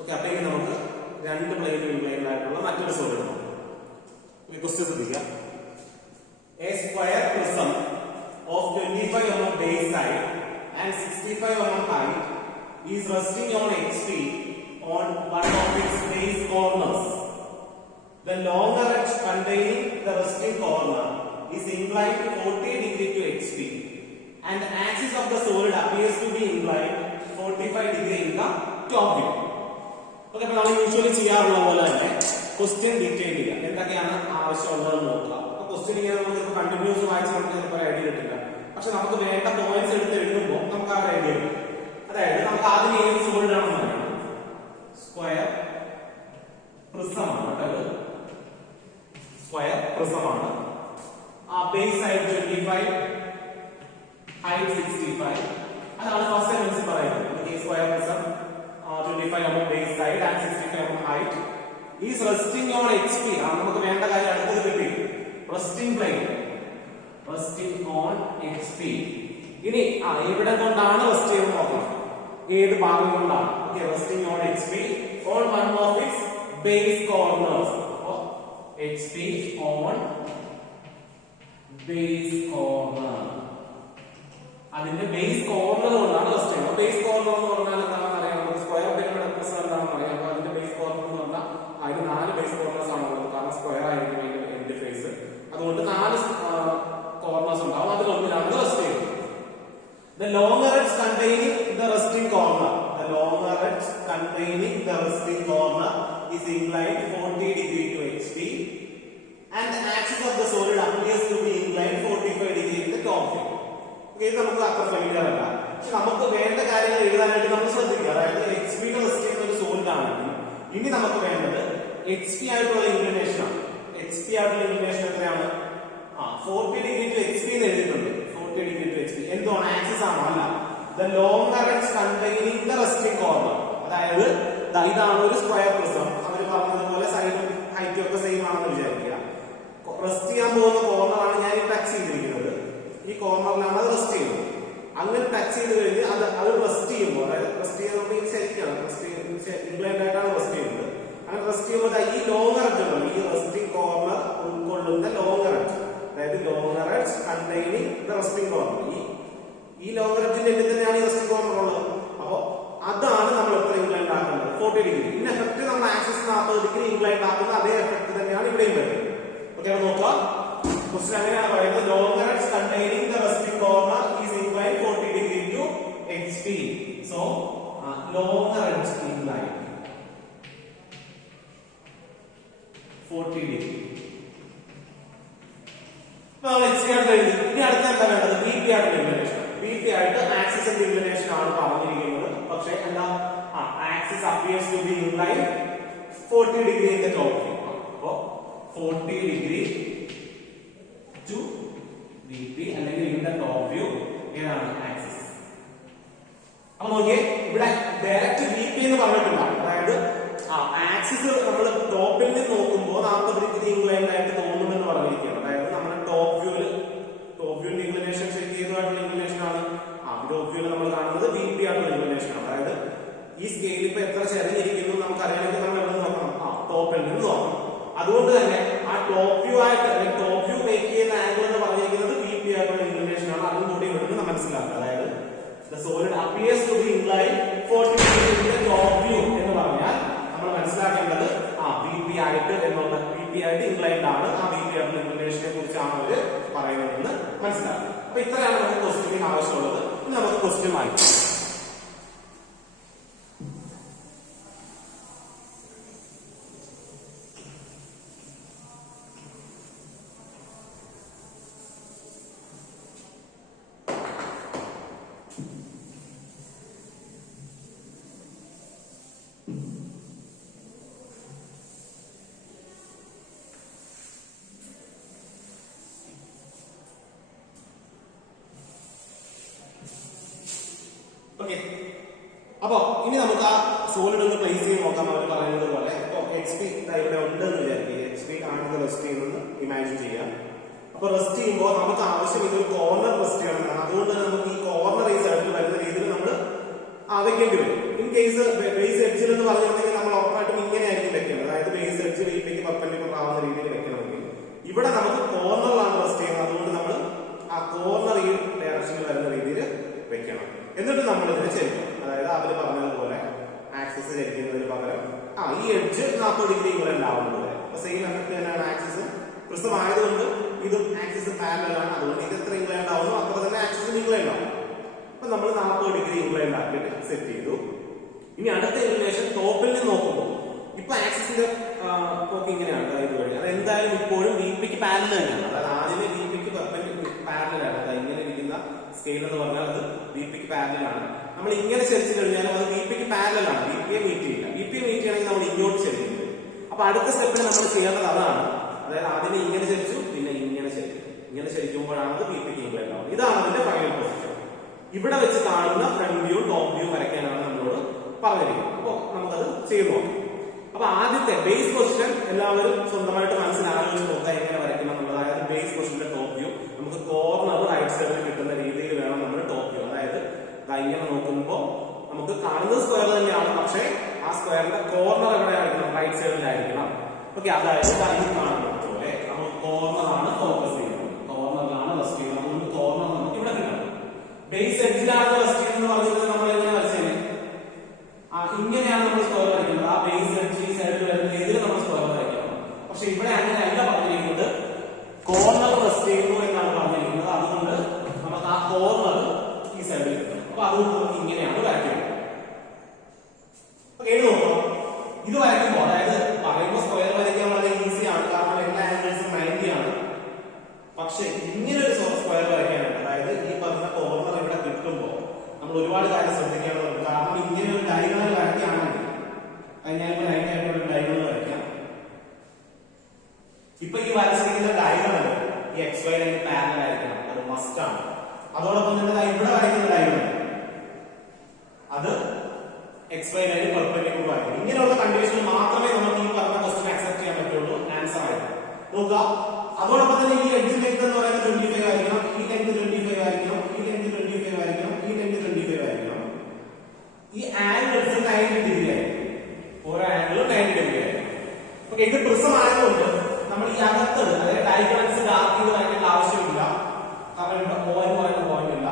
Okay, അപ്പോഴേക്കും നമുക്ക് രണ്ട് പ്ലെയിൻ ആയിട്ടുള്ള മറ്റൊരു സോളിഡ് നോക്കാം. ക്വസ്റ്റ്യൻ ശ്രദ്ധിക്കാം. A square prism of 25 mm base side and 65 mm height is resting on HP on one of its base corners. The longer edge containing the resting corner is inclined 40 degree to HP and the axis of the solid appears to be inclined 45 degree in the top view. Okay, അപ്പോൾ നമ്മൾ usually ചെയ്യാറുള്ള പോലെ തന്നെ question detail ചെയ്യുക. എന്തൊക്കെയാണ് ആവശ്യമുള്ളതെന്ന് നോക്കുക. Question ഇങ്ങനെ നമുക്ക് കണ്ടിന്യൂസ് വായിച്ച് നമുക്ക് ചിലപ്പോൾ ഐഡിയ കിട്ടില്ല. പക്ഷെ നമുക്ക് വേണ്ട പോയിന്റ്സ് എടുത്ത് എഴുതുമ്പോൾ നമുക്ക് ആ ഐഡിയ കിട്ടും. അതായത് നമുക്ക് ആദ്യം ഏത് സോളിഡ് ആണെന്ന് അറിയാം. സ്ക്വയർ പ്രിസമാണ് കേട്ടോ. സ്ക്വയർ പ്രിസമാണ്. Base side 25, height 65. അതാണ് ഫസ്റ്റ് സെന്റൻസ് പറയുന്നത്. ഈ square prism 25 mm base side and 65 mm height is resting on HP. നമുക്ക് വേണ്ട കാര്യം അടുത്തത് കിട്ടി. Resting plane. Resting on HP. ഇനി ഇവിടെ കൊണ്ടാണ് റെസ്റ്റ് ചെയ്യുന്നത് നോക്കണം. ഏത് ഭാഗം കൊണ്ടാണ്? Okay, resting on HP on one of its base corners. HP on base corner. അതിന്റെ ബേസ് കോർണർ കൊണ്ടാണ് റെസ്റ്റ് ചെയ്യുന്നത്. ബേസ് കോർണർ എന്ന് പറഞ്ഞാൽ എന്താണെന്ന് അറിയാം. നമുക്ക് സ്ക്വയർ പിരമിഡ് പ്രിസം എന്താണെന്ന് അറിയാം. അപ്പൊ അതിന്റെ ബേസ് കോർണർ എന്ന് പറഞ്ഞാൽ അതിന് 4 ബേസ് കോർണേഴ്സ് ആണ് ഉള്ളത്. കാരണം സ്ക്വയർ ആയിരിക്കും അതിന്റെ എൻഡ് ഫേസ്. അതുകൊണ്ട് 4 കോർണേഴ്സ് ഉണ്ടാവും. അതിലൊന്നിലാണ് റെസ്റ്റ് ചെയ്യുന്നത്. The longer edge containing the resting corner. The longer edge containing the resting corner is inclined 40 degree to HP and the axis of the solid appears to be inclined 45 degree in the top view. ഇത് നമുക്ക് അത്ര familiar അല്ല. പക്ഷെ നമുക്ക് വേണ്ട കാര്യങ്ങൾ എഴുതാനായിട്ട് നമ്മൾ ശ്രദ്ധിക്കുക. അതായത് HP റെസ്റ്റ് ചെയ്യുന്ന ഒരു സോളിഡ് ആണെങ്കിൽ ഇനി നമുക്ക് വേണ്ടത് HP ആയിട്ടുള്ള ഇൻക്ലിനേഷൻ ആണ്. HP ആയിട്ടുള്ള ഇൻക്ലിനേഷൻ എത്രയാണ്? 40 ഡിഗ്രി ടു HP എന്ന് എഴുതിയിട്ടുണ്ട്. 40 ഡിഗ്രി ടു HP എന്താണ്? ആക്സിസ് ആണോ? അല്ല. The longer edge containing the resting corner. അതായത് ഇതാണ് ഒരു സ്ക്വയർ പ്രിസം. അവർ പറഞ്ഞതുപോലെ സൈഡും ഹൈറ്റും ഒക്കെ സെയിം ആണെന്ന് വിചാരിക്കുക. റെസ്റ്റ് ചെയ്യാൻ പോകുന്ന കോർണറാണ് ഞാൻ ഈ ടച്ച് ചെയ്തിരിക്കുന്നത്. ഈ കോർണറിലാണ് അത് റെസ്റ്റ് ചെയ്യുന്നത്. അങ്ങനെ ടച്ച് ചെയ്ത് കഴിഞ്ഞ് അത് റെസ്റ്റ് ചെയ്യുമ്പോൾ, അതായത് റെസ്റ്റ് ചെയ്യുമ്പോൾ ശരിക്കാണ് ഇംഗ്ലണ്ട് ആയിട്ടാണ് റെസ്റ്റ് ചെയ്യുന്നത്. അങ്ങനെ റെസ്റ്റ് ചെയ്യുമ്പോൾ ഈ ലോങ്ങർ എഡ്ജ് ഉണ്ട്. ഈ റെസ്റ്റിംഗ് കോർണർ ഉൾക്കൊള്ളുന്ന ലോങ്ങർ എഡ്ജ്, അതായത് longer edge containing the resting corner. ഈ ലോങ്ങർ എഡ്ജിന്റെ എല്ലാം തന്നെയാണ് ഈ റെസ്റ്റിംഗ് കോർണർ ഉള്ളത്. അപ്പോ അതാണ് നമ്മൾ എത്ര ഇംഗ്ലണ്ട് ആക്കുന്നത്? 40 ഡിഗ്രി. ഇൻ എഫക്ട് നമ്മൾ ആക്സിസ് 40 ഡിഗ്രി ഇംഗ്ലണ്ട് ആക്കുന്നത് അതേ എഫക്ട് തന്നെയാണ് ഇവിടെയും വരുന്നത്. ഓക്കെ, നോക്കാം. ക്വസ്റ്റ്യൻ അങ്ങനെയാണ് പറയുന്നത്. Longer edge containing the resting corner is inclined 40 degree to HP. So longer edge inclined 40 degree. നമ്മൾ HP ആയിട്ട് എഴുതി. ഇനി അടുത്ത എന്താ വേണ്ടത്? VP ആയിട്ട് ഇൻക്ലിനേഷൻ. VP ആയിട്ട് ആക്സിസിന്റെ ഇൻക്ലിനേഷൻ ആണ് പറഞ്ഞിരിക്കുന്നത്. പക്ഷെ എന്താ? Axis appears to be inclined 40 degree in the top view. അപ്പോ 40 degree to VP അല്ലെങ്കിൽ in the top view ഏതാണ്? ആക്സിസ്. അപ്പൊ നോക്കിയേ, ഇവിടെ ഡയറക്റ്റ് VP എന്ന് പറഞ്ഞിട്ടില്ല. അതായത് ആക്സിസ് നമ്മൾ ടോപ്പിൽ നിന്ന് നോക്കുമ്പോൾ 40 ഡിഗ്രി ഇൻക്ലൈൻഡ് ആയിട്ട് തോന്നുമെന്ന് പറഞ്ഞിരിക്കുകയാണ്. അതായത് നമ്മുടെ ടോപ്പ് വ്യൂവിൽ ഇൻക്ലിനേഷൻ ശരിക്കും ഏതുമായിട്ടുള്ള ഇൻക്ലിനേഷൻ ആണ്? ടോപ്പ് വ്യൂവിൽ നമ്മൾ കാണുന്നത് VP ആയിട്ടുള്ള ഇൻക്ലിനേഷൻ ആണ്. അതായത് ഈ സ്കെയിൽ ഇപ്പൊ എത്ര ചെറിഞ്ഞിരിക്കുന്നു നമുക്ക് അറിയണമെങ്കിൽ നമ്മൾ എവിടെ നോക്കണം? ടോപ്പിൽ നിന്ന് നോക്കണം. അതുകൊണ്ട് തന്നെ ആ ടോപ്പ് വ്യൂ ആയിട്ട് അല്ലെങ്കിൽ ടോപ്പ് വ്യൂ മേക്ക് ചെയ്യുന്ന ആംഗിൾ എന്ന് പറഞ്ഞിരിക്കുന്നത് VP ആയിട്ടുള്ള ഇൻക്ലിനേഷൻ ആണ്. അതും കൂടി ഇവിടുന്ന് മനസ്സിലാക്കുക. അതായത് the solid appears to be inclined 40 degree in the top view എന്ന് പറഞ്ഞാൽ നമ്മൾ മനസ്സിലാക്കേണ്ടത് VP ആയിട്ട് എന്നുള്ള VP ആയിട്ട് ഇൻക്ലൈൻഡ് ആണ്. ആ VP ആയിട്ടുള്ള ഇൻക്ലിനേഷനെ കുറിച്ചാണ് അവര് പറയുന്നതെന്ന് മനസ്സിലാക്കുക. അപ്പൊ ഇത്രയാണ് നമുക്ക് ക്വസ്റ്റ്യൻ ആവശ്യമുള്ളത്. ഇനി നമുക്ക് ക്വസ്റ്റ്യൻ വായിക്കാം. ഓക്കെ, അപ്പൊ ഇനി നമുക്ക് ആ സോളിഡ് ഒന്ന് പ്ലേസ് ചെയ്ത് നോക്കാം. അവർ പറയുന്നത് പോലെ HP ഇവിടെ ഉണ്ടെന്ന് വിചാരിക്കുക. HP ആണ് റെസ്റ്റ് ചെയ്യുന്നത് ഇമാജിൻ ചെയ്യാം. അപ്പൊ റെസ്റ്റ് ചെയ്യുമ്പോൾ നമുക്ക് ആവശ്യം ഇതൊരു കോർണർ റെസ്റ്റ് ചെയ്യണം. അതുകൊണ്ട് തന്നെ നമുക്ക് ഈ കോർണർ ഈ സൈഡിൽ വരുന്ന രീതിയിൽ നമ്മൾ വെക്കേണ്ടി വരും. ഇൻ കേസ് ബേസ് എഡ്ജിൽ എന്ന് പറഞ്ഞിട്ടുണ്ടെങ്കിൽ എന്നിട്ട് നമ്മൾ ഇതിന് ചരിക്കും. അതായത് അവർ പറഞ്ഞതുപോലെ ആക്സിസ് ചരിക്കുന്നതിന് പകരം ഈ എഡ്ജ് 40 ഡിഗ്രി ഇക്വലന്റ് ആവുന്നത്. അപ്പൊ സെയിം എഫക്ട് തന്നെയാണ് ആക്സിസ്. പ്രിസം ആയതുകൊണ്ട് ഇതും ആക്സിസ് പാരലൽ ആണ്. അതുകൊണ്ട് ഇത് എത്ര ഇക്വലന്റ് ആവുന്നു അത്ര തന്നെ ആക്സിസ് ഇക്വലന്റ് ആവും. അപ്പൊ നമ്മൾ 40 ഡിഗ്രി ഇക്വലന്റ് ആക്കിയിട്ട് സെറ്റ് ചെയ്തു. ഇനി അടുത്ത ഇക്വേഷൻ ടോപ്പിൽ നിന്ന് നോക്കുമ്പോൾ ഇപ്പൊ ആക്സിസിന്റെ പോക്ക് ഇങ്ങനെയാണ്. അത് എന്തായാലും ഇപ്പോഴും വിപിക്ക് പാരലൽ തന്നെയാണ്. അതായത് ആദ്യമേ വിപിക്ക് പാരലൽ ആണ്. ഇങ്ങനെ ഇരിക്കുന്ന സ്കെയിൽ എന്ന് പറഞ്ഞാൽ അത് വിപിക്ക് പാരലൽ ആണ്. നമ്മൾ ഇങ്ങനെ ചരിച്ചു കഴിഞ്ഞാലും അത് വിപിക്ക് പാരലൽ ആണ്. വിപിയെ മീറ്റ് ചെയ്യില്ല. വിപിയെ മീറ്റ് ചെയ്യണമെങ്കിൽ നമ്മൾ ഇങ്ങോട്ട് ചരിക്കുന്നത്. അപ്പൊ അടുത്ത സ്റ്റെപ്പിൽ നമ്മൾ ചെയ്യേണ്ടത് അതാണ്. അതായത് ആദ്യമേ ഇങ്ങനെ ചരിച്ചു, പിന്നെ ഇങ്ങനെ ചരിക്കും. ഇങ്ങനെ ചരിക്കുമ്പോഴാണ് അത് വിപിക്ക് ഇക്വലന്റ് ആവുന്നത്. ഇതാണ് അതിന്റെ ഫൈനൽ പൊസിഷൻ. ഇവിടെ വെച്ച് കാണുന്ന ഫ്രണ്ട് വ്യൂ ടോപ്പ് വ്യൂ വരയ്ക്കാനാണ് നമ്മളോട് പറഞ്ഞിരിക്കുന്നത്. അപ്പൊ നമുക്കത് ചെയ്തു നോക്കാം. അപ്പൊ ആദ്യത്തെ ബേസ് പൊസിഷൻ എല്ലാവരും സ്വന്തമായിട്ട് മനസ്സിലാലോചിച്ച് നോക്കാം എങ്ങനെ വരയ്ക്കണം എന്നുള്ളത്. അതായത് ബേസ് പൊസിഷന്റെ ടോപ്പ് വ്യൂ നമുക്ക് കോർണർ റൈറ്റ് സൈഡിൽ കിട്ടുന്ന രീതിയിൽ വേണം നമ്മൾ ടോപ്പ് വ്യൂ. അതായത് ഇങ്ങനെ നോക്കുമ്പോൾ നമുക്ക് കാണുന്നത് സ്ക്വയർ തന്നെയാണ്, പക്ഷേ ആ സ്ക്വയറിന്റെ കോർണർ എവിടെ ആയിരിക്കണം? റൈറ്റ് സൈഡിലായിരിക്കണം. ഓക്കെ, അതായത് ഈ കാണുന്നത് പോലെ നമുക്ക് കോർണറാണ് ഫോക്കസ് ചെയ്യുന്നത്. കോർണറിലാണ് റെസ്റ്റ് ചെയ്യുന്നത്. അതുകൊണ്ട് കോർണർ നമുക്ക് ഇവിടെ കിട്ടണം. ബേസ് എഡ്ജിലാണ് റെസ്റ്റ് ചെയ്യുന്നത് പറഞ്ഞത് നമ്മൾ എങ്ങനെ വരച്ചേനെ? ഇങ്ങനെയാണ് നമ്മൾ സ്ക്വയർ വരയ്ക്കുന്നത്. ആ ബേസ് എഡ്ജ് ഈ സൈഡിൽ വരുന്ന രീതിയിൽ നമ്മൾ സ്ക്വയർ വരയ്ക്കണം. പക്ഷെ ഇവിടെ അങ്ങനെയല്ല പറഞ്ഞിരിക്കുന്നത്. കോർണർ റെസ്റ്റ് ചെയ്യുന്നു എന്നാണ് പറഞ്ഞിരിക്കുന്നത്. അതുകൊണ്ട് നമുക്ക് ആ കോർണർ ഈ സൈഡിൽ കിട്ടും. അപ്പൊ അതുകൊണ്ട് നമുക്ക് ഇങ്ങനെയാണ് വരയ്ക്കുന്നത്. എഴുതി നോക്കാം. ഇത് വരയ്ക്കുമ്പോൾ അതായത് പറയുമ്പോൾ സ്ക്വയർ വരയ്ക്കാൻ വളരെ ഈസിയാണ്, കാരണം എല്ലാ ആംഗിൾസും 90 ആണ്. പക്ഷെ ഇങ്ങനെ ഒരു സ്ക്വയർ വരയ്ക്കാനുണ്ട്. അതായത് ഈ പറഞ്ഞ കോർണർ ഇവിടെ കിട്ടുമ്പോൾ നമ്മൾ ഒരുപാട് കാര്യം ശ്രദ്ധിക്കേണ്ടതുണ്ട്. കാരണം ഇങ്ങനെ ഒരു ഡയഗണൽ വരയ്ക്കുകയാണെങ്കിൽ ഞാനിപ്പോ ലൈറ്റ് ആയിട്ട് ഒരു ഡയഗണൽ വരയ്ക്കാം. ഇപ്പൊ ഈ വരച്ചിരിക്കുന്ന ഡയഗണൽ ഈ XY ലൈൻ പാരലൽ ആയിരിക്കണം. അത് മസ്റ്റ് ആണ്. അതോടൊപ്പം തന്നെ ഇവിടെ വരയ്ക്കുന്ന ഡയഗണൽ അത് XY ലൈൻ പെർപെൻഡിക്കുലർ ആയിരിക്കും. ഇങ്ങനെയുള്ള കണ്ടീഷനിൽ മാത്രമേ നമുക്ക് ഈ പറഞ്ഞ ക്വസ്റ്റ്യൻ അക്സെപ്റ്റ് ചെയ്യാൻ പറ്റുള്ളൂ. ആൻസർ ആയിരിക്കും. നോക്കുക, അതോടൊപ്പം തന്നെ ഈ എഡ്ജ് ലെങ്ത് എന്ന് പറയുന്നത് 25 ആയിരിക്കണം. ഈ ലെങ്ത് 25 ആയിരിക്കണം. ഈ ലെങ്ത് 25 ആയിരിക്കണം. ഈ ലെങ്ത് 25 ആയിരിക്കണം. ഈ ആംഗിൾസ് 90 ഡിഗ്രി ആയിരിക്കും. ഓരോ ആംഗിളും 90 ഡിഗ്രി ആയിരിക്കും. ഓക്കെ, ഇത് പ്രിസം ആയതുകൊണ്ട് നമ്മൾ ഈ അകത്തത് അതായത് ഡയഗണൽസ് ഡാർക്ക് ചെയ്ത് വരയ്ക്കേണ്ട ആവശ്യമില്ല. കാരണം ഇവിടെ പോയിന്റ് ഇല്ല.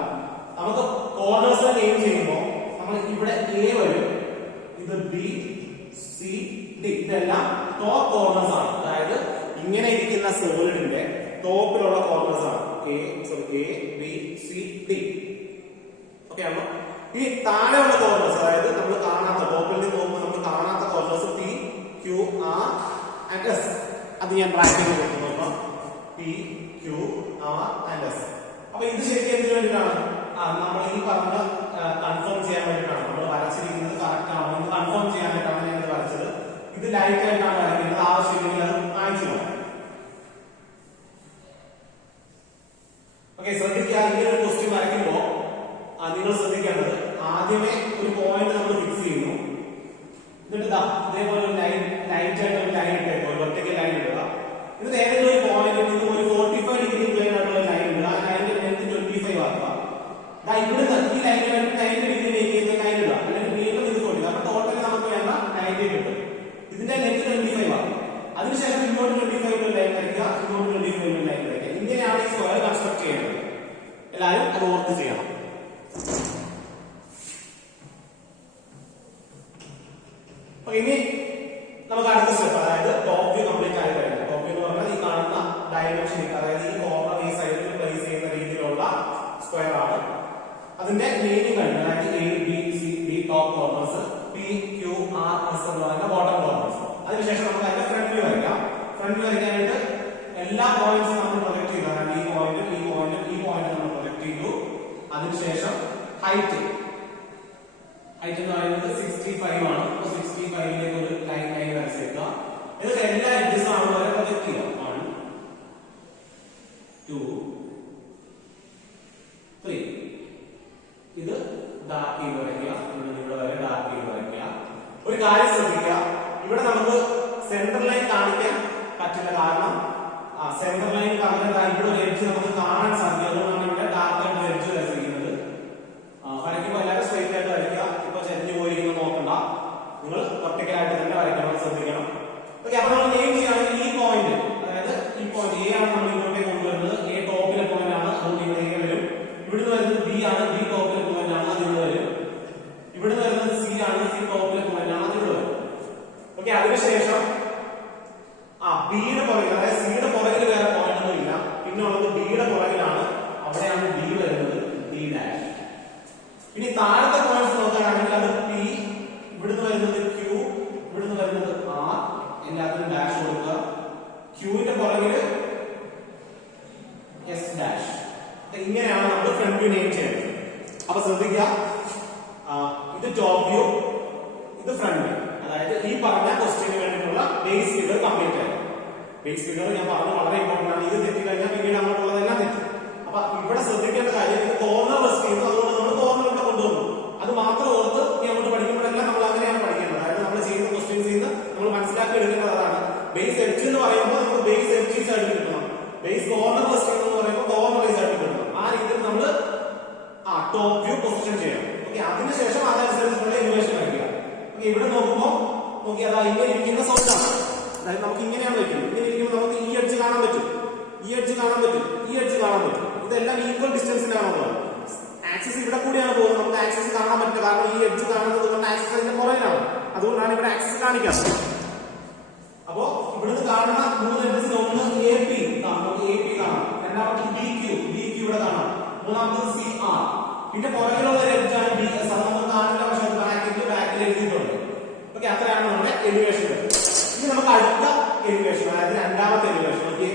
നമുക്ക് കോർണേഴ്സ് നെയിം ചെയ്യുമ്പോൾ നമ്മൾ ഇവിടെ A വരും, ഇത് B, C, D ഇതെല്ലാം ടോപ്പ് കോർണേഴ്സ് ആണ്. അതായത് ഇങ്ങനെ ഇരിക്കുന്ന സോളിഡിന്റെ ടോപ്പിലുള്ള കോർണേഴ്സ് ആണ്. A, B, C, D. Okay ആണോ? ഈ താഴെയുള്ള കോർണേഴ്സ് അതായത് നമ്മൾ കാണാത്ത ടോപ്പിൽ നിന്ന് നോക്കുമ്പോൾ നമ്മൾ കാണാത്ത corners P, Q, R and S. അത് ഞാൻ ബ്രാക്കറ്റിൽ കൊടുക്കുന്നു. P, Q, R and S. അപ്പൊ ഇത് ശരിക്കും എന്തിനു വേണ്ടിയിട്ടാണ്? നമ്മൾ ഈ പറഞ്ഞ കൺഫേം ചെയ്യാൻ വേണ്ടിയിട്ടാണ്. നമ്മൾ വരച്ചിരിക്കുന്നത് കറക്റ്റ് ആണോ എന്ന് കൺഫേം ചെയ്യാനായിട്ടാണ് ഞാൻ ഇത് വരച്ചത്. ഇത് ലൈറ്റ് ആയിട്ടാണ് വരയ്ക്കുന്നത്. ആവശ്യമില്ലെങ്കിൽ അത് മായ്ച്ചു വേണം. ഓക്കെ, ശ്രദ്ധിക്കുക. ഇങ്ങനെ ഒരു ക്വസ്റ്റ്യൻ വരയ്ക്കുമ്പോൾ നിങ്ങൾ ശ്രദ്ധിക്കേണ്ടത് ആദ്യമേ ഒരു പോയിന്റ് നമ്മൾ ഫിക്സ് ചെയ്യുന്നു. എന്നിട്ട് ഇതേപോലെ ഒരു ലൈറ്റ് ആയിട്ട് ഒരു ലൈൻ ഇട്ടേക്കോ, ഒരു ഒറ്റയ്ക്ക് ലൈൻ ഇടുക. ഇത് ഏതെങ്കിലും ഒരു പോയിന്റ് നിന്ന് ഒരു 45 ഡിഗ്രി പ്ലെയിൻ ആയിട്ടുള്ള ലൈൻ ഇടുക. ആ ലൈനിന്റെ ലെങ്ത് 25 ആക്കുക. ഇവിടുന്ന് ഈ ലൈനിന് വേണ്ടി 90 ഡിഗ്രി മേക്ക് ചെയ്യുന്ന ലൈൻ ഇടുക. അല്ലെങ്കിൽ വീണ്ടും ഇത് 40. അപ്പൊ ടോട്ടൽ നമുക്ക് വേണ്ട 90 കിട്ടും. ഇതിന്റെ ലെങ്ത് 25 ആകും. അതിനുശേഷം ഇങ്ങോട്ട് 25 ലൈൻ വരയ്ക്കുക, ഇങ്ങോട്ട് 25 ലൈൻ വരയ്ക്കുക. ഇങ്ങനെയാണ് ഈ സ്ക്വയർ കൺസ്ട്രക്ട് ചെയ്യുന്നത്. എല്ലാവരും അത് ഓർത്ത് ചെയ്യണം. ഇനി നമുക്ക് അടുത്ത സ്റ്റെപ്പ്, അതായത് ടോപ്പ് വ്യൂ കംപ്ലീറ്റ് ആയി കഴിഞ്ഞു. ടോപ്പ് വ്യൂ എന്ന് പറഞ്ഞാൽ ഈ കാണുന്ന ഡയമെൻഷൻ, അതായത് ഈ കോർണർ ഈ സൈഡിൽ പ്ലേസ് ചെയ്യുന്ന രീതിയിലുള്ള സ്ക്വയർ ആണ്. അതിന്റെ നെയിമിംഗ് കഴിഞ്ഞു. അതായത് A, B, C, D top corners, P, Q, R, S എന്ന് പറയുന്ന ബോട്ടം കോർണേഴ്സ്. അതിനുശേഷം നമുക്ക് അതിന്റെ ഫ്രണ്ട് വ്യൂ വരയ്ക്കാം. ഫ്രണ്ട് വ്യൂ വരയ്ക്കാനായിട്ട് എല്ലാ പോയിന്റ്സും നമ്മൾ പ്രൊജക്ട് ചെയ്തു. അതായത് ഈ പോയിന്റും ഈ പോയിന്റും ഈ പോയിന്റും നമ്മൾ പ്രൊജക്ട് ചെയ്തു. അതിനുശേഷം ഹൈറ്റ് എന്ന് പറയുന്നത് 65 ആണ്. 65ലേക്ക് ഒരു ലൈൻ വരച്ചേക്കുക. എന്നിട്ട് എല്ലാ എഡ്ജസും ആണ് വരെ പ്രൊജക്ട് ചെയ്യുക. 1, 2, 3. ഇത് ഡാർക്ക് ചെയ്ത് വരയ്ക്കുക. ഇവിടെ വരെ ഡാർക്ക് ചെയ്ത് വരയ്ക്കുക. ഒരു കാര്യം ശ്രദ്ധിക്കുക, ഇവിടെ നമുക്ക് സെന്റർ ലൈൻ കാണിക്കാൻ പറ്റില്ല. കാരണം സെന്റർ ലൈൻ പകരം ഇവിടെ ഒരു എഡ്ജ് നമുക്ക് കാണാൻ സാധിക്കും. അതുകൊണ്ടാണ് ഇവിടെ ഡാർക്ക് ആയിട്ട് എഡ്ജ് വരച്ചിരിക്കുന്നത്. വരയ്ക്കുമ്പോൾ എല്ലാവരും സ്ട്രൈറ്റ് ആയിട്ട് വരയ്ക്കുക. ഇപ്പൊ ചെരിഞ്ഞു പോയിരിക്കുന്നു നോക്കണ്ട, നിങ്ങൾ വെർട്ടിക്കലായിട്ട് തന്നെ വരയ്ക്കണം, ശ്രദ്ധിക്കണം. ഓക്കെ, അപ്പൊ നമ്മൾ നെയിം ചെയ്യുകയാണെങ്കിൽ ഈ പോയിന്റ്, അതായത് ഈ പോയിന്റ് A ആണ് നമ്മൾ ഇങ്ങോട്ടേക്ക് കൊണ്ടുവരുന്നത്. A ടോപ്പിലെ പോയിന്റ് ആണ്, അതുകൊണ്ട് ഇവിടെ A വരും. ഇവിടുന്ന് വരുന്നത് B ആണ്, B ടോപ്പിലെ പോയിന്റ് ആണ്, താഴത്തെ പോയിന്റ്സ് നോക്കുകയാണെങ്കിൽ അത് പി, ഇവിടുന്ന് വരുന്നത് ക്യൂ, ഇവിടുന്ന് വരുന്നത് ആർ, എല്ലാത്തിനും ഡാഷ് കൊടുക്കുക. ക്യൂവിന്റെ പുറകില് എസ് ഡാഷ്. ഇങ്ങനെയാണ് നമ്മൾ ഫ്രണ്ട് വ്യൂ നെയിം ചെയ്യുന്നത്. അപ്പൊ ശ്രദ്ധിക്കുക, ഇത് ടോപ്പ് വ്യൂ, ഇത് ഫ്രണ്ട് വ്യൂ. അതായത് ഈ പറഞ്ഞ ക്വസ്റ്റ്യന് വേണ്ടിയിട്ടുള്ള ബേസ് ഫിഗർ കംപ്ലീറ്റ് ആയി. ബേസ് ഫിഗർ ഞാൻ പറഞ്ഞു വളരെ ഇമ്പോർട്ടന്റ് ആണ്. ഇത് തെറ്റിക്കഴിഞ്ഞാൽ പിന്നീട് അങ്ങോട്ടുള്ളതെല്ലാം തെറ്റും. അപ്പൊ ഇവിടെ ശ്രദ്ധിക്കേണ്ട കാര്യം, ഇത് കോർണർ റെസ്റ്റ് ചെയ്യുന്നു, അതുകൊണ്ട് നമ്മൾ കോർണർ ഇവിടെ കൊണ്ടുവന്നു. അത് മാത്രം ഓർത്ത് ഇനി അങ്ങോട്ട് പഠിക്കുമ്പോഴെല്ലാം നമ്മൾ അങ്ങനെയാണ് പഠിക്കേണ്ടത്. അതായത് നമ്മൾ ചെയ്യുന്ന ക്വസ്റ്റ്യൻസിൽ നിന്ന് നമ്മൾ മനസ്സിലാക്കി എടുക്കേണ്ടത് അതാണ്. ബേസ് എഡ്ജ് എന്ന് പറയുമ്പോൾ നമുക്ക് ബേസ് എഡ്ജീസ് ആയിട്ട് കിട്ടണം. ബേസ് കോർണർ റെസ്റ്റ് ചെയ്യുന്നു എന്ന് പറയുമ്പോൾ കോർണർ വൈസ് ആയിട്ട് കിട്ടണം. ആ രീതിയിൽ നമ്മൾ ടോപ്പ് വ്യൂ പൊസിഷൻ ചെയ്യണം. ഓക്കെ, അതിനുശേഷം അതനുസരിച്ചുള്ള ഇൻവേഷൻ വയ്ക്കുക. ഓക്കെ, ഇവിടെ നോക്കുമ്പോൾ നോക്കി അതാ ഇങ്ങനെ ഇരിക്കുന്ന സൗണ്ടാണ്. അതായത് നമുക്ക് ഇങ്ങനെയാണ് വയ്ക്കുന്നത്. ഇങ്ങനെ ഇരിക്കുമ്പോൾ നമുക്ക് ഈ എഡ്ജ് കാണാൻ പറ്റും, ഈ എഡ്ജ് കാണാൻ പറ്റും, ഈ എഡ്ജ് കാണാൻ പറ്റും. ഇതെല്ലാം ഈക്വൽ ഡിസ്റ്റൻസിലാണുള്ളത്. ആക്സിസ് ഇവിടെ കൂടിയാണ് പോകുന്നത്. നമുക്ക് ആക്സിസ് കാണാൻ പറ്റില്ല, കാരണം ഈ എഡ്ജ് കാണുന്നത് കൊണ്ട് ആക്സിസ് അതിന്റെ പുറകിലാണ്. അതുകൊണ്ടാണ് ഇവിടെ ആക്സിസ് കാണിക്കാത്തത്. അപ്പോ ഇവിടുന്ന് കാണുന്ന 3 എഡ്ജസിൽ ഒന്ന് എ പി കാണാം, രണ്ടാമത്തെ ബി ക്യൂ ഇവിടെ കാണാം, മൂന്നാമത്തത് സി ആർ. പിന്നെ പുറകിലുള്ള എഡ്ജാണ് ഡി എസ്. അത് നമുക്ക് കാണില്ല, പക്ഷെ ബാക്കിൽ എഴുതിയിട്ടുണ്ട്. ഓക്കെ, അത്രയാണ് നമ്മുടെ എലിവേഷൻ. ഇനി നമുക്ക് അടുത്ത എലിവേഷൻ, അതായത് രണ്ടാമത്തെ എലിവേഷൻ. ഓക്കെ,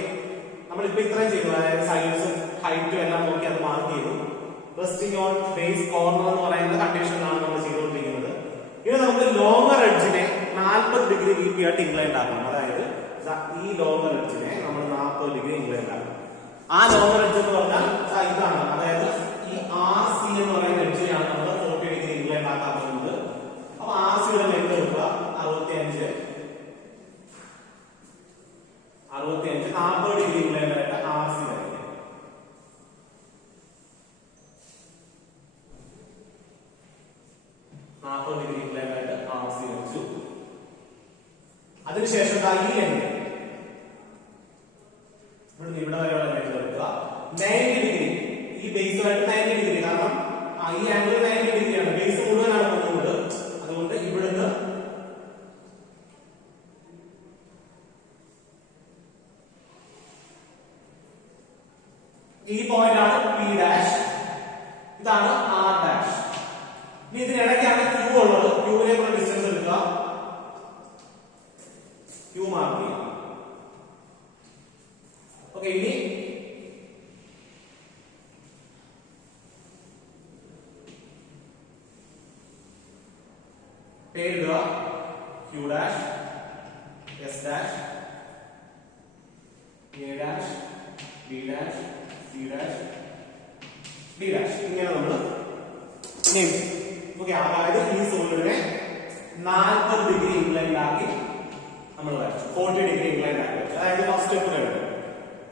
നമ്മളിപ്പോ ഇത്രയും ചെയ്തു. അതായത് സൈസ് ഹൈറ്റും എല്ലാം നോക്കി അത് മാർക്ക് ചെയ്തു. റെസ്റ്റിംഗ് ഓൺ ബേസ് കോർണർ എന്ന് പറയുന്ന കണ്ടീഷനിലാണ് നമ്മൾ ചെയ്തുകൊണ്ടിരിക്കുന്നത്. ഇനി നമുക്ക് ലോങ്ങർ എഡ്ജിനെ 40 ഡിഗ്രി VP ആയിട്ട് ഇൻക്ലൈൻഡ് ആക്കണം. അതായത് ഈ ലോങ്ങർ എഡ്ജിനെ നമ്മൾ 40 ഡിഗ്രി ഇൻക്ലൈൻഡ് ആക്കണം. ആ ലോങ്ങർ എഡ്ജ് എന്ന് പറഞ്ഞാൽ ഇതാണ്. അതായത് ഈ ആർ സി എന്ന് പറയുന്ന എഡ്ജിനെയാണ് നമ്മൾ 40 ഡിഗ്രി ഇൻക്ലൈൻഡ് ആക്കാൻ പോകുന്നത്. അപ്പൊ ആർ സിയുടെ ലെങ്ത് എടുക്കുക 65, 40 ഡിഗ്രി ഇൻക്ലൈൻഡ് ആയിട്ട് ആർ സി വരയ്ക്കുക. അതിനുശേഷം ഈ ലെങ്ത് ഇവിടുന്ന് ഇവിടെ വരെയുള്ള ലെങ്ത് എടുക്കുക 90 ഡിഗ്രി. ഈ ബേസുമായിട്ട് 90 ഡിഗ്രി, കാരണം ഈ ആംഗിൾ 90 ഡിഗ്രിയാണ്. ബേസ് മുഴുവനാണ് പോകുന്നത്. അതുകൊണ്ട് ഇവിടുന്ന് ഈ പോയിന്റ് ആണ് പി ഡാഷ്, ഇതാണ് ആർ ഡാഷ്. ഇനി ഇതിനിടയ്ക്കാണ് ക്യൂ ഉള്ളത്. ക്യൂവിലേക്കുള്ള ഡിസ്റ്റൻസ് എടുക്കുക, ക്യൂ മാർക്ക് ചെയ്യുക. ഓക്കെ, ഇനി പേരിടുക, Q dash, S dash, A dash, B dash, C dash, D dash. ഇങ്ങനെ നമ്മൾ നെയിം ചെയ്യും. ഓക്കെ, അതായത് ഈ സോളിഡിനെ 40 ഡിഗ്രി ഇൻക്ലൈൻഡ് ആക്കി നമ്മൾ വരച്ചു. 40 ഡിഗ്രി ഇൻക്ലൈൻഡ് ആക്കി വരച്ചു. അതായത് ഫസ്റ്റ് സ്റ്റെപ്പ് കഴിഞ്ഞു.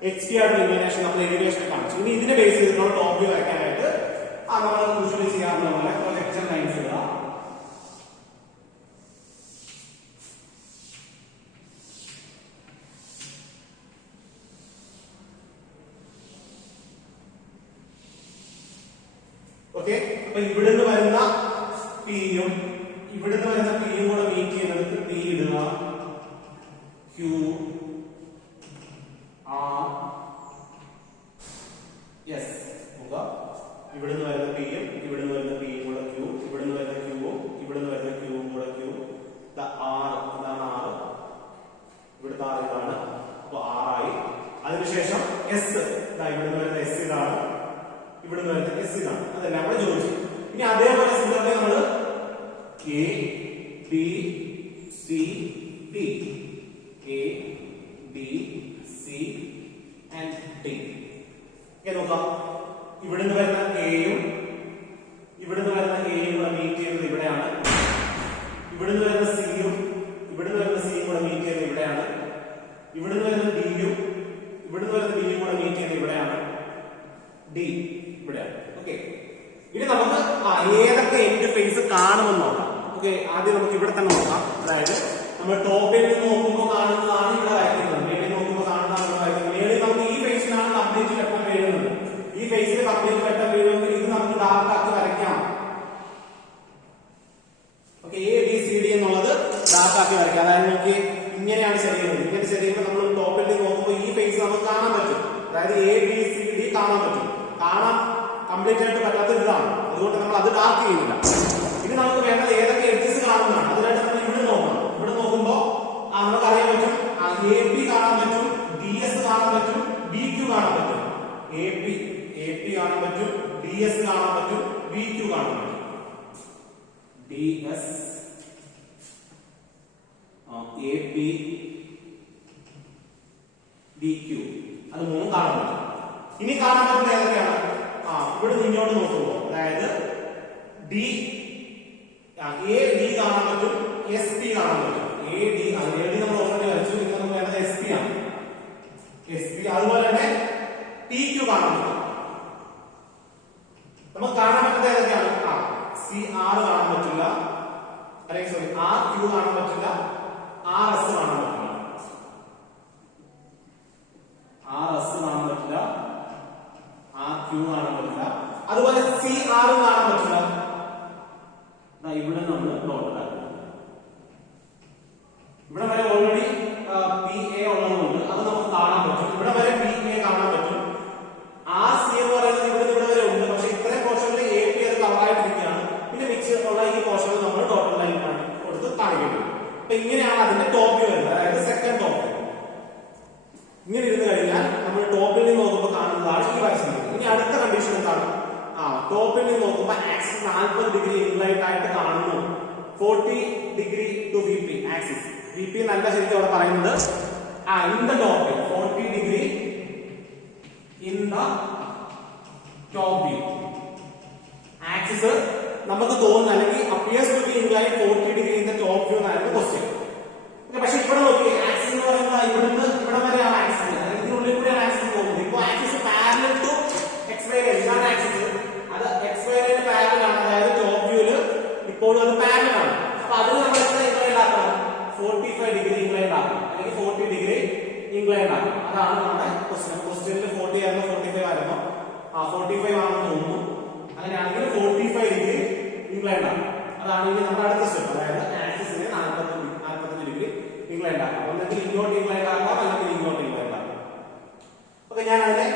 എച്ച് പി ആയിട്ട് ഇൻക്ലിനേഷൻ നമ്മൾ എലിവേഷൻ കാണിച്ചു. ഇനി ഇതിനെ ബേസ് ചെയ്തിട്ടുള്ള ടോപ്പ് വ്യൂ വരയ്ക്കാനായിട്ട് നമ്മൾ യൂഷ്വലി ചെയ്യാവുന്ന പോലെ പ്രൊജക്ഷൻ ലൈൻസ് ഇടുക. ഓക്കെ, അപ്പൊ ഇവിടുന്ന് വരുന്ന പിയും ഇവിടുന്ന് വരുന്ന പിയും കൂടെ മീറ്റ് ചെയ്യുന്നത് പി ഇടുക, ക്യൂ ആർ എസ്. ഇവിടുന്ന് വരുന്ന പിയും ഇവിടുന്ന് വരുന്ന പിയും കൂടെ ക്യൂ, ഇവിടുന്ന് വരുന്ന ക്യൂവും ഇവിടുന്ന് വരുന്ന ക്യൂവും കൂടെ ക്യൂ. ആർ, ഇതാണ് ആറ്, ഇവിടുത്തെ ആറ് ഇതാണ്. അപ്പൊ ആറായി. അതിനുശേഷം എസ്, ഇവിടുന്ന് വരുന്ന എസ് ഇതാണ്, ഇവിടുന്ന് വരുന്ന എസ് ഇതാണ്. അതെല്ലാം കൂടെ ചോദിച്ചു. ഇനി അതേപോലെ സിമിലർലി നമ്മൾ A B C D, A B C and D. നോക്കാം, ഇവിടുന്ന് വരുന്ന എയും ഇവിടുന്ന് വരുന്ന എയും കൂടെ മീറ്റ് ചെയ്യുന്നത് ഇവിടെയാണ്. ഇവിടുന്ന് വരുന്ന സിയും ഇവിടുന്ന് വരുന്ന സിയും കൂടെ മീറ്റ് ചെയ്യുന്നത് ഇവിടെയാണ്. ഇവിടുന്ന് വരുന്ന ഡിയും ഇവിടുന്ന് വരുന്ന ഡിയും കൂടെ മീറ്റ് ചെയ്യുന്നത് ഇവിടെയാണ്. ഡി ഇവിടെയാണ്. ഓക്കെ, ഇനി നമുക്ക് ഏതൊക്കെ എൻഡ് ഫേസ് കാണുമെന്ന് നോക്കാം. ഓക്കെ, ആദ്യം നമുക്ക് ഇവിടെ തന്നെ നോക്കാം. അതായത് നമ്മൾ ടോപ്പിൽ നിന്ന് നോക്കുമ്പോൾ കാണുന്നതാണ് ഇവിടെ വരയ്ക്കുന്നത്, മേളിൽ നോക്കുമ്പോൾ കാണുന്നതാണ് ഇവിടെ വരയ്ക്കുന്നത്. മേളിൽ നമുക്ക് ഈ ഫേസിനാണ് കംപ്ലീറ്റ് വെട്ടം വീഴുന്നത്. ഈ ഫേസിൽ കംപ്ലീറ്റ് വെട്ടം വീഴുമെങ്കിൽ ഇത് നമുക്ക് ഡാർക്ക് ആക്കി വരയ്ക്കാം. Okay, A B C D എന്നുള്ളത് ഡാർക്ക് ആക്കി വരയ്ക്കാം. അതായത് നമുക്ക് ഇങ്ങനെയാണ് ശരിയുന്നത്. ഇങ്ങനെ ശരിയുമ്പോൾ നമ്മൾ ടോപ്പിൽ നിന്ന് നോക്കുമ്പോൾ ഈ ഫേസ് നമുക്ക് കാണാൻ പറ്റും. അതായത് എ ബി സി ഡി കാണാൻ പറ്റും. കാണാൻ കംപ്ലീറ്റ് ആയിട്ട് പറ്റാത്ത ഇതാണ്. അതുകൊണ്ട് നമ്മൾ അത് ഡാർക്ക് ചെയ്യുന്നില്ല. ഇനി നമുക്ക് വേണ്ടത് ഏതൊക്കെ എഡ്ജസ് കാണുന്നതാണ്. അതിനായിട്ട് നമ്മൾ ഇവിടെ നോക്കണം. ഇവിടെ നോക്കുമ്പോൾ നമുക്ക് അറിയാൻ പറ്റും AP കാണാൻ പറ്റും, DS കാണാൻ പറ്റും, BQ കാണാൻ പറ്റും. AP കാണാൻ പറ്റും, DS കാണാൻ പറ്റും, BQ കാണാൻ പറ്റും. DS AP BQ അത് മൂന്നും കാണാൻ പറ്റും. ഇനി കാണാൻ പറ്റുന്ന ഏതൊക്കെയാണ്? ഇവിടെ ഇങ്ങോട്ട് നോക്കുമ്പോൾ അതായത് AD കാണാൻ പറ്റും, SP കാണാൻ പറ്റും. AD നമ്മൾ ഓൾറെഡി വരച്ചു. ഇനി നമുക്ക് വേണ്ടത് SP ആണ്. SP അതുപോലെ തന്നെ PQ കാണാൻ പറ്റും. നമുക്ക് കാണാൻ പറ്റുന്ന ഏതൊക്കെയാണ്? CR കാണാൻ പറ്റില്ല, അല്ലെങ്കിൽ സോറി RQ കാണാൻ പറ്റില്ല, RS കാണാൻ പറ്റില്ല, RS കാണാൻ പറ്റില്ല, RQ കാണാൻ പറ്റില്ല. അതുപോലെ CR കാണാൻ പറ്റില്ല. ഇവിടെ നമ്മൾ ഡോട്ട് ആക്കും. ഇവിടെ വരെ ഓൾറെഡി PA ഉള്ളതുകൊണ്ട് അത് നമുക്ക് കാണാൻ പറ്റും. ഇവിടെ വരെ PA കാണാൻ പറ്റും. RC എന്ന് പറയുന്നത് ഇവിടെ വരെ ഉണ്ട്. പക്ഷെ ഇത്രയും പോർഷനിൽ AP അത് കവറായിട്ടിരിക്കുകയാണ്. പിന്നെ മിക്സ് ഉള്ള ഈ പോർഷനിൽ നമ്മൾ ഡോട്ട് ലൈൻ കൊടുത്ത് കാണിക്കേണ്ടത്. അപ്പൊ ഇങ്ങനെയാണ് അതിന്റെ ടോപ്പ് വ്യൂ വരുന്നത്. അതായത് സെക്കൻഡ് ടോപ്പ് വ്യൂ. ഇങ്ങനെ ഇരുന്ന് കഴിഞ്ഞാൽ നമ്മൾ ടോപ്പിൽ നിന്ന് നോക്കുമ്പോൾ കാണുന്നതാണ് ഈ വരച്ചത്. ഇനി അടുത്ത കണ്ടീഷൻ എന്താണ്? ടോപ്പിൽ നിന്ന് നോക്കുമ്പോൾ ആക്സിസ് 40 ഡിഗ്രി ഇൻലൈറ്റ് ആയിട്ട് കാണുന്നു. 40 degree to VP axis. VP നല്ല ശരിക്കും അവിടെ പറയുന്നത് in the top 40 degree in the top view axis നമുക്ക് തോന്നുന്നു അല്ലെങ്കിൽ appears to be inline 40 degree in the top view എന്നാണ് ക്വസ്റ്റ്യൻ. പക്ഷെ ഇവിടെ നോക്കി ആക്സിസ് എന്ന് പറയുന്നത് ഇവിടുന്ന് ഇവിടെ വരെയാണ് ആക്സിസ്. ഇതിനുള്ളിൽ കൂടെയാണ് ആക്സിസ് പോകുന്നത്. ഇപ്പൊ axis parallel to XY line ഇതാണ് ആക്സിസ്. അത് XY ലൈന് പാരലൽ ആണ്. അതായത് ടോപ്പ് വ്യൂല് ഇപ്പോഴും അത് പാരലൽ ആണ്. അപ്പൊ അതിന് നമ്മൾ എത്ര ഇൻക്ലൈൻഡ് ആക്കണം? 45 ഡിഗ്രി ഇൻക്ലൈൻഡ് ആക്കണം, അല്ലെങ്കിൽ 40 ഡിഗ്രി ഇൻക്ലൈൻഡ് ആക്കണം. അതാണ് നമ്മുടെ ക്വസ്റ്റ്യൻ. ക്വസ്റ്റ്യനിൽ 40 ആയിരുന്നു, 45 ആയിരുന്നു. 45 ആണെന്ന് തോന്നുന്നു. അങ്ങനെയാണെങ്കിൽ 45 ഡിഗ്രി ഇൻക്ലൈൻഡ് ആക്കണം. അതാണ് ഇനി നമ്മുടെ അടുത്ത സ്റ്റെപ്പ്. അതായത് ആക്സിസിനെ 45 ഡിഗ്രി ഇൻക്ലൈൻഡ് ആക്കാം. ഒന്നെങ്കിൽ ഇങ്ങോട്ട് ഇൻക്ലൈൻഡ് ആക്കാം, അല്ലെങ്കിൽ ഇങ്ങോട്ട് ഇൻക്ലൈൻഡ് ആക്കാം. ഓക്കെ, ഞാൻ അതിനെ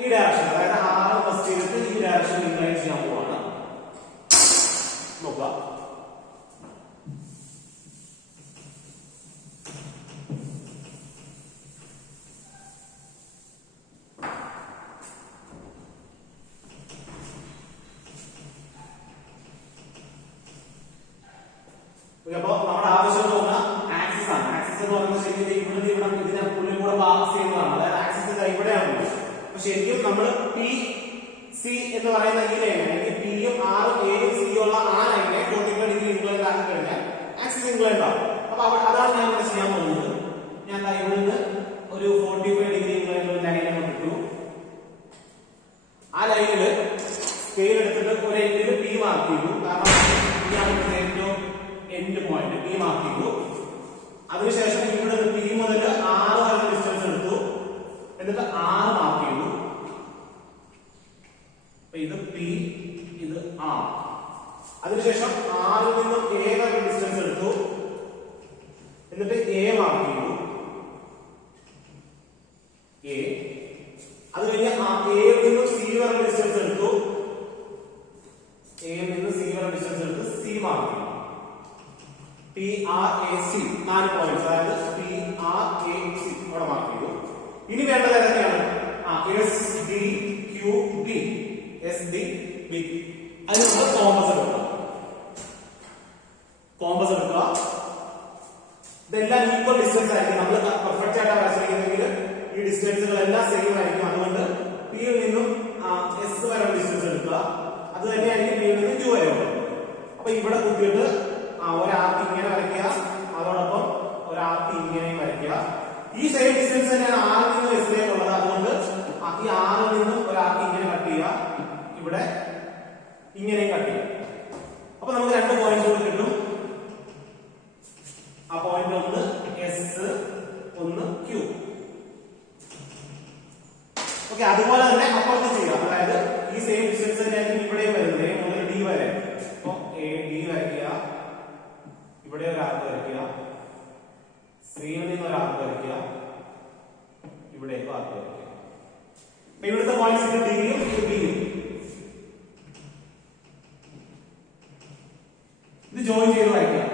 ഈ ഡയറക്ഷൻ അതായത് ഫസ്റ്റ് ചെയ്തിട്ട് ഈ ഡയറക്ഷൻ ഇൻക്ലൈൻ ചെയ്യാൻ പോവാണ്. നോക്കുക. അപ്പൊ നമ്മുടെ ആവശ്യം നോക്കുന്ന ആക്സിസ് ആണ്. ആക്സിസ് എന്ന് പറയുന്നത് ശരിക്കും ഇവിടെ ഇതിനെ ഉള്ളിൽ കൂടെ പാസ് ചെയ്യുന്നതാണ്. അതായത് ആക്സിസ് ഇവിടെയാണ്. അപ്പൊ ശരിക്കും നമ്മൾ PC എന്ന് പറയുന്ന ഈ ലൈൻ അല്ലെങ്കിൽ P യും R ഉം A യും C യും ഉള്ള ആ ലൈനെ 45 ഡിഗ്രി ഇൻക്ലൈൻഡ് ആക്കി കഴിഞ്ഞാൽ ആക്സിസ് ഇൻക്ലൈൻഡ് ആവും. അപ്പൊ അതാണ് ഞാൻ ഇവിടെ ചെയ്യാൻ പോകുന്നത്. ഞാൻ ഇവിടുന്ന് ഒരു 45 ഡിഗ്രി ഇൻക്ലൈൻഡ് ലൈൻ ഇട്ടു. ആ ലൈനില് സ്കെയിൽ എടുത്തിട്ട് ഒരു എൻഡിൽ P മാർക്ക് ചെയ്തു. കാരണം ഏറ്റവും എൻഡ് പോയിന്റ് P മാർക്ക് ചെയ്തു. അതിനുശേഷം ഇവിടെ P മുതൽ R വരെ ഡിസ്റ്റൻസ് എടുത്തു. എന്നിട്ട് R മാർക്ക് ചെയ്തു. ഇത് P, ഇത് R. അതിനുശേഷം R ൽ നിന്നും A വരെ ഡിസ്റ്റൻസ് എടുത്തു. എന്നിട്ട് A മാർക്ക് ചെയ്തു. A. അത് കഴിഞ്ഞ് A ൽ നിന്നും C വരെ ഡിസ്റ്റൻസ് എടുത്തു. A ൽ നിന്ന് C വരെ ഡിസ്റ്റൻസ് എടുത്ത് C മാർക്ക് ചെയ്തു. PRAC 4 points. അതായത് PRAC ഇവിടെ മാർക്ക് ചെയ്തു. ഇനി വേണ്ടത് ഏതൊക്കെയാണ്? SDQB. SDB. അതിന് നമ്മൾ കോമ്പസ് എടുക്കുക. കോമ്പസ് എടുക്കുക. ഇതെല്ലാം ഈക്വൽ ഡിസ്റ്റൻസ് ആയിരിക്കും. നമ്മൾ പെർഫെക്റ്റ് ആയിട്ട് വരച്ചിരിക്കുന്നെങ്കിൽ ഈ ഡിസ്റ്റൻസുകളെല്ലാം സെയിം ആയിരിക്കും. അതുകൊണ്ട് P യിൽ നിന്നും S വരെ ഡിസ്റ്റൻസ് എടുക്കുക. അത് തന്നെയായിരിക്കും P യിൽ നിന്ന് Q വരെ ഉള്ളത്. അപ്പൊ ഇവിടെ കുത്തിയിട്ട് ഒരാർക്ക് ഇങ്ങനെ വരയ്ക്കുക. അതോടൊപ്പം ഒരാർക്ക് ഇങ്ങനെയും വരയ്ക്കുക. ഈ സെയിം ഡിസ്റ്റൻസ് തന്നെയാണ് R ൽ നിന്നും S ലേക്കുള്ളത്. അതുകൊണ്ട് ഈ R ൽ നിന്നും ഒരാൾക്ക് ഇങ്ങനെ കട്ട് ചെയ്യുക. ഇവിടെ ഇങ്ങനെയും കട്ട് ചെയ്യുക. അപ്പൊ നമുക്ക് 2 പോയിന്റുകൾ കിട്ടും. ആ പോയിന്റ് ഒന്ന് S, ഒന്ന് Q. ഓക്കെ, അതുപോലെ തന്നെ അപ്പുറത്ത് ചെയ്യാം. അതായത് ഈ സെയിം ഡിസ്റ്റൻസ് തന്നെയായിരിക്കും ഇവിടെയും വരുന്നത്. A മുതൽ D വരെ. അപ്പൊ AD വരയ്ക്കുക. ഇവിടെ ഒരു ആർക്ക് വരയ്ക്കുക. C യിൽ നിന്ന് ഒരു ആർക്ക് വരയ്ക്കുക. ഇവിടേക്ക് ആർക്ക് വരയ്ക്കുക. ഇവിടുത്തെ പോയിന്റ്സ് ഡിയും ബിയും. ഇത് ജോയിൻ ചെയ്ത് വരയ്ക്കുക.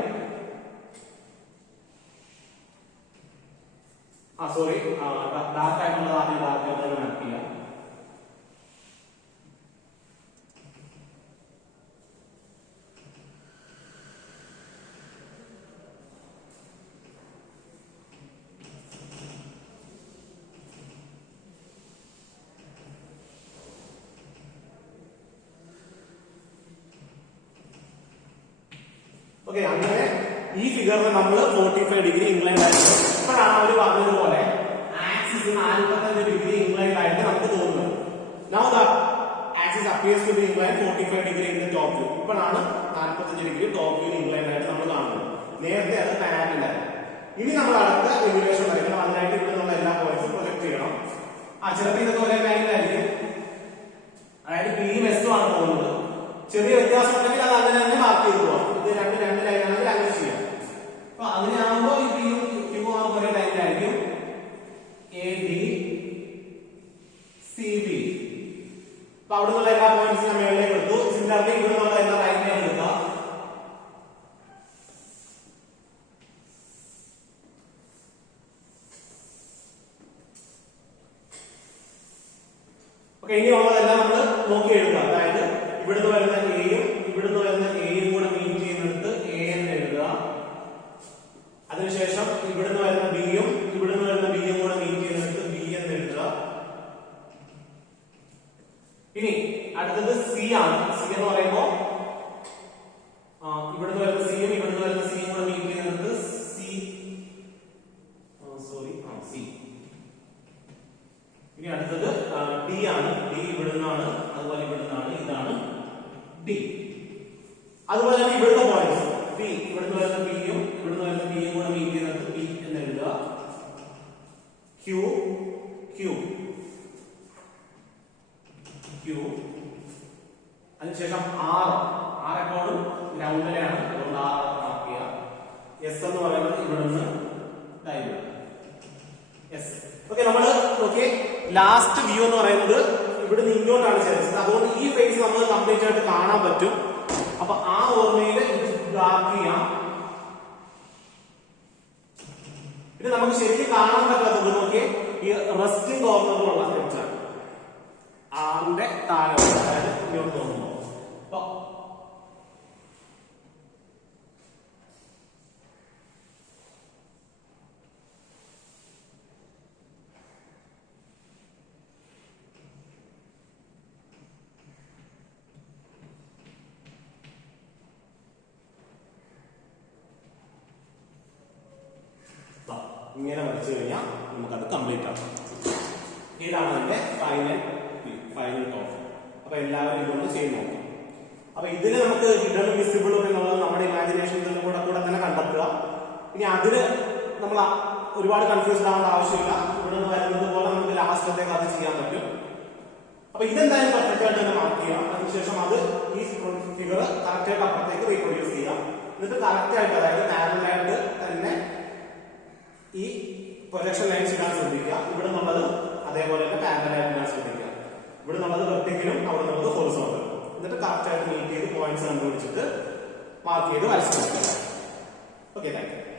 സോറി, ഡാർക്ക് ആയിട്ടുള്ളത് ആദ്യം ഡാർക്ക് ആയിട്ട് തന്നെ മാർക്ക് ചെയ്യാം. ഓക്കെ, അങ്ങനെ ഈ ഫിഗറിന് നമ്മൾ 45 ഡിഗ്രി ഇൻക്ലൈൻഡ് ആയിട്ട് ഇപ്പോഴാണ് അവർ പറഞ്ഞതുപോലെ ആക്സിസ് 45 ഡിഗ്രി ഇൻക്ലൈൻഡ് ആയിട്ട് നമുക്ക് തോന്നുന്നത്. Now the axis appears to be inclined 45 degree in the top view. ഇപ്പോഴാണ് 45 ഡിഗ്രി ടോപ്പ് വ്യൂ ഇൻക്ലൈൻഡ് ആയിട്ട് നമ്മൾ കാണുന്നത്. നേരത്തെ അത് പാരലൽ ആയിരുന്നു. ഇനി നമ്മൾ അടുത്ത എലിവേഷൻ വരയ്ക്കണം. അതിനായിട്ട് ഇവിടെ നമ്മൾ എല്ലാ പോയിന്റ്സും പ്രൊജക്ട് ചെയ്യണം. ചിലപ്പോൾ ഇതൊക്കെ ഒരേ ലൈനിലായിരിക്കും, അതായത് പിയും എസും ആണ് പോകുന്നത്. ചെറിയ വ്യത്യാസം ഉണ്ടെങ്കിൽ അത് അങ്ങനെ തന്നെ മാർക്ക് ചെയ്ത് പോവാം. ഇത് രണ്ട് ലൈനാണെങ്കിൽ അങ്ങനെ ചെയ്യാം. അപ്പൊ അങ്ങനെയാകുമ്പോൾ ഈ പിയും ക്യൂവും ആകുമ്പോൾ ഒരേ ലൈനിലായിരിക്കും. A B C B. അപ്പൊ അവിടെ നിന്നുള്ള എല്ലാ പോയിന്റ്സും ഞാൻ മേളിലേക്ക് എടുത്തു. സിമിലർലി ഇവിടെ നിന്നുള്ള എല്ലാ റൈറ്റിലേക്ക് എടുക്കാം. ഓക്കെ, ഇനി ഉള്ളതെല്ലാം നമ്മൾ നോക്കി എഴുതുക. അതായത് ഇവിടുന്ന് വരുന്ന എയും ഇവിടുന്ന് വരുന്ന എയും കൂടെ മീറ്റ് ചെയ്യുന്നിടത്ത് എ എന്ന് എഴുതുക. അതിനുശേഷം ഇവിടുന്ന് വരുന്ന ബിയും ഇവിടുന്ന് വരുന്ന ബിയും കൂടെ മീറ്റ് ചെയ്യുന്നിടത്ത് ബി എന്ന് എഴുതുക. ഇനി അടുത്തത് സി ആണ്. സി എന്ന് പറയുമ്പോ ഇവിടുന്ന് വരുന്ന സിയും ഇവിടുന്ന് വരുന്ന സിയും കൂടെ മീറ്റ് ചെയ്യുന്നിടത്ത് സി. സി. ഇനി അടുത്തത് ഡി ആണ്. ഡി ഇവിടുന്നാണ്, അതുപോലെ ഇവിടുന്നാണ്. ഇതാണ് ഡി. അതുപോലെ തന്നെ ഇവിടുത്തെ പോയിന്റ്സ് പി, ഇവിടുന്ന് വരുന്ന പിയും ഇവിടുന്ന് വരുന്ന പിയും കൂടെ മീറ്റ് ചെയ്യുന്നത് പി എന്ന് എഴുതുക. Q Q Q. അതിനുശേഷം ആർ. ആർ എപ്പോഴും ഗ്രൗണ്ടിലാണ്, അതുകൊണ്ട് ആർ മാർക്ക് ചെയ്യുക. എസ് എന്ന് പറയുന്നത് ഇവിടുന്ന് എസ്. ഓക്കെ, നമ്മള് നോക്കിയേ, ലാസ്റ്റ് വ്യൂ എന്ന് പറയുന്നത് ഇവിടുന്ന് ഇങ്ങോട്ടാണ് ചേർച്ചത്. അതുകൊണ്ട് ഈ ഫേസ് നമ്മൾ കംപ്ലീറ്റ് ആയിട്ട് കാണാൻ പറ്റും. അപ്പൊ ആ ഓർമ്മയിൽ ഡാർക്ക് ചെയ്യാം. പിന്നെ നമുക്ക് ശരിക്കും കാണാൻ പറ്റാത്തത് നോക്കിയേ, ഈ റെസ്റ്റിംഗ് കോർണറിലുള്ള സ്ട്രക്ചർ ആറിന്റെ താഴെ, അതായത് ഇങ്ങോട്ട് തോന്നുന്നു. അപ്പൊ ഇങ്ങനെ വരച്ചു കഴിഞ്ഞാൽ നമുക്കത് കംപ്ലീറ്റ് ആക്കാം. ഇതാണ് അതിന്റെ ഫൈനൽ ടോപ്പ്. അപ്പൊ എല്ലാവരും ഇതൊന്ന് ചെയ്ത് നോക്കാം. അപ്പൊ ഇതിന് നമുക്ക് ഹിഡനും വിസിബിളും എന്നുള്ളത് നമ്മുടെ ഇമാജിനേഷനിൽ കൂടെ തന്നെ കണ്ടെത്തുക. ഇനി അതിന് നമ്മൾ ഒരുപാട് കൺഫ്യൂസ്ഡ് ആവേണ്ട ആവശ്യമില്ല. ഇവിടെ നിന്ന് വരുന്നത് പോലെ നമുക്ക് ലാസ്റ്റത്തേക്ക് അത് ചെയ്യാൻ പറ്റും. അപ്പൊ ഇതെന്തായാലും പെർഫെക്റ്റ് ആയിട്ട് തന്നെ മാർക്ക് ചെയ്യാം. അതിനുശേഷം അത് ഈ ഫിഗർ കറക്റ്റ് ആയിട്ട് അപ്പുറത്തേക്ക് റീപ്രൊഡ്യൂസ് ചെയ്യാം. എന്നിട്ട് കറക്റ്റ് ആയിട്ട്, അതായത് പാരലലായിട്ട് തന്നെ ഈ പ്രൊജക്ഷൻ ലൈൻസ് ഇടാൻ ശ്രദ്ധിക്കുക. ഇവിടെ നിന്നുള്ളത് അതേപോലെ തന്നെ പാരലലായിട്ട് ഇടാൻ ശ്രദ്ധിക്കുക. ഇവിടെ നിന്നുള്ളത് വെർട്ടിക്കലും അവിടെ നിന്നുള്ളത് ഹൊറിസോണ്ടലും. എന്നിട്ട് കറക്റ്റ് ആയിട്ട് മീറ്റ് ചെയ്ത് പോയിന്റ്സ് കണ്ടുപിടിച്ചിട്ട് മാർക്ക് ചെയ്ത് വരച്ചു. Okay, thank you.